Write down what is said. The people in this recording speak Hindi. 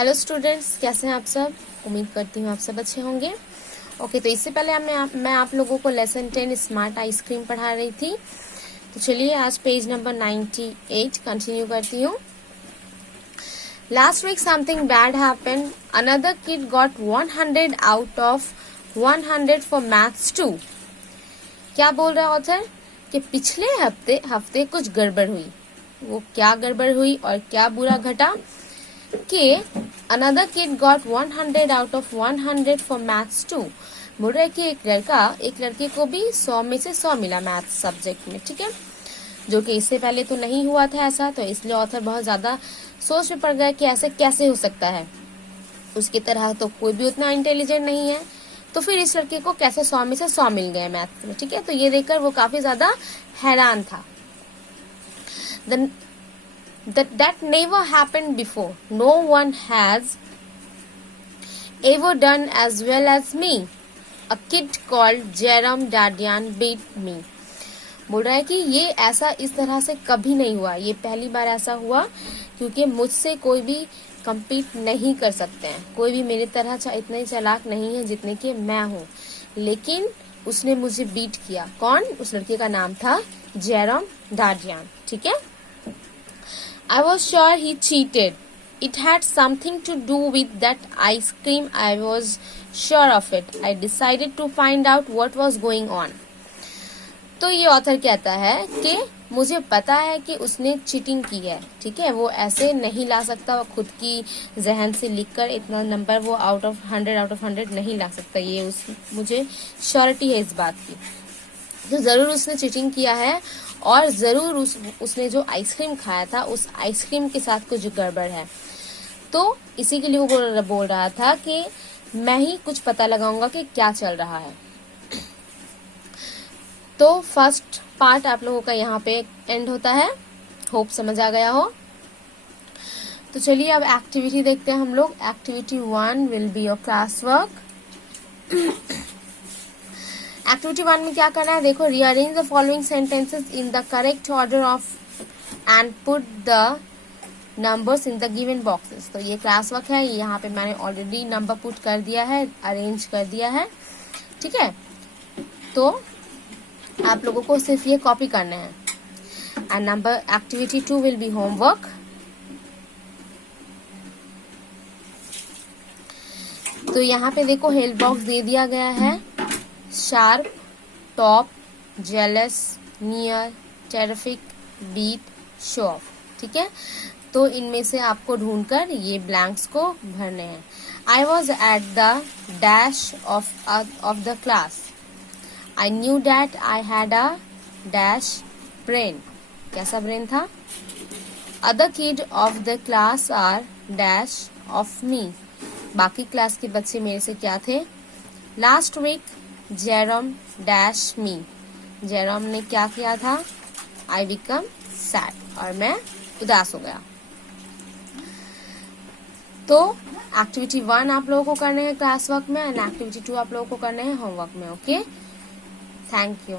हेलो स्टूडेंट्स, कैसे हैं आप सब। उम्मीद करती हूँ आप सब अच्छे होंगे। ओके, तो इससे पहले मैं आप लोगों को लेसन 10 स्मार्ट आइसक्रीम पढ़ा रही थी। तो चलिए आज पेज नंबर 98 कंटिन्यू करती हूँ। Last week something bad happened, another kid got 100 out of 100 for maths 2। क्या बोल रहा है ऑथर कि पिछले हफ्ते कुछ गड़बड़ हुई। वो क्या गड़बड़ हुई और क्या बुरा घटा कि another kid got 100 out of 100 for maths too। बोल रहा है कि एक लड़के को भी 100 में से 100 मिला मैथ्स सब्जेक्ट में, ठीक है, जो कि इससे पहले तो नहीं हुआ था ऐसा। तो इसलिए ऑथर बहुत ज्यादा सोच में पड़ गया कि ऐसे कैसे हो सकता है, उसकी तरह तो कोई भी उतना इंटेलिजेंट नहीं है, तो फिर इस लड़के को कैसे 100 में से 100 मिल गए मैथ्स में, ठीक है। तो ये देखकर वो काफी ज्यादा हैरान था। That never happened before. No one has ever done as well as me. A kid called Jerome Dadian beat me. बोल रहा है कि ये ऐसा इस तरह से कभी नहीं हुआ, ये पहली बार ऐसा हुआ क्योंकि मुझसे कोई भी compete नहीं कर सकते हैं, कोई भी मेरी तरह इतने चालाक नहीं है जितने कि मैं हूँ, लेकिन उसने मुझे बीट किया। कौन? उस लड़के का नाम था जेरोम डाडियन, ठीक है। I was sure he cheated. It had something to do with that ice cream. I was sure of it. I decided to find out what was going on. तो ये ऑथर कहता है कि मुझे पता है कि उसने चीटिंग की है, ठीक है। वो ऐसे नहीं ला सकता, वो खुद की जहन से लिखकर इतना नंबर वो आउट ऑफ 100 नहीं ला सकता। ये मुझे श्योरिटी है इस बात की। तो जरूर उसने चीटिंग किया है और जरूर उसने जो आइसक्रीम खाया था उस आइसक्रीम के साथ कुछ गड़बड़ है। तो इसी के लिए वो बोल रहा था कि मैं ही कुछ पता लगाऊंगा कि क्या चल रहा है। तो फर्स्ट पार्ट आप लोगों का यहाँ पे एंड होता है। होप समझ आ गया हो। तो चलिए अब एक्टिविटी देखते हैं हम लोग। Activity 1 will be your class work. Activity 1 में क्या करना है, देखो, rearrange the following sentences in the correct order of and put the numbers in the given boxes. तो ये क्लास वर्क है, यहाँ पे मैंने ऑलरेडी नंबर पुट कर दिया है, अरेंज कर दिया है, ठीक है। तो आप लोगों को सिर्फ ये कॉपी करना है। And number activity 2 will be homework. तो यहाँ पे देखो हेल्प बॉक्स दे दिया गया है। Sharp, top, jealous, near, terrific, beat, show off, ठीक है। तो इनमें से आपको ढूंढकर ये ब्लैंक्स को भरने हैं। I was at the dash of the class. I knew that I had a dash brain. कैसा ब्रेन था? Other kid of the class are dash of me. बाकी क्लास के बच्चे मेरे से क्या थे? Last week Jerome dash me. Jerome ने क्या किया था? आई बिकम सैड, और मैं उदास हो गया। तो एक्टिविटी 1 आप लोगों को करने हैं क्लास वर्क में, एंड एक्टिविटी 2 आप लोगों को करने हैं होमवर्क में। Okay, thank you.